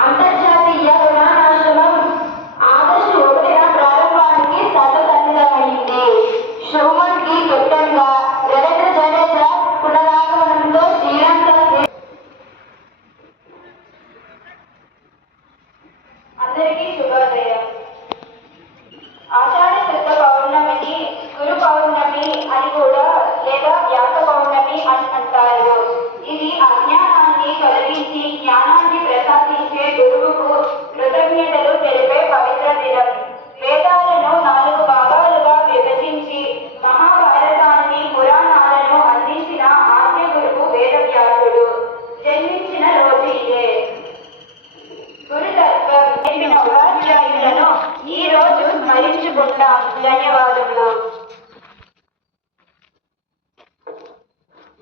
అంతర్జాతీయ విమానాశ్రయం ఆగస్టు 1న ప్రారంభానికి సర్వసన్నద్ధమైంది. శుభమన్ కి కెప్టెన్ గా, రవీంద్ర జడేజా పునరాగమనంతో శ్రీలంక అందరికీ శుభోదయం. ఆషాఢ శుద్ధ పౌర్ణమిని గురు పౌర్ణమి అని కూడా లేదా వ్యాస పౌర్ణమి అని అంటారు. ఇది అజ్ఞానాన్ని తొలగించి జ్ఞానాన్ని ప్రసాదించే గురువుకు కృతజ్ఞతలు తెలిపే పవిత్ర దినం. వేదాలను 4 భాగాలుగా విభజించి మహాభారతాన్ని పురాణాలను అందించిన ఆద్య గురువు వేదవ్యాసుడు జన్మించిన రోజు ఇదే. గురుతత్వం నేర్పిన ఉపాధ్యాయులను ఈ రోజు స్మరించుకుంటాం. ధన్యవాదములు.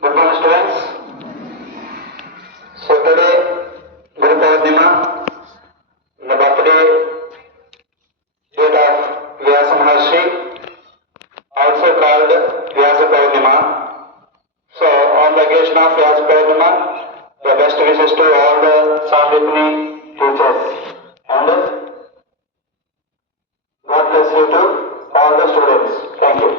Good morning, students. So today, Guru Purnima, the birthday date of Vyasa Maharshi, also called Vyasa Purnima. So on the occasion of Vyasa Purnima, the best wishes to all the Sandipni teachers and God bless you to all the students. Thank you.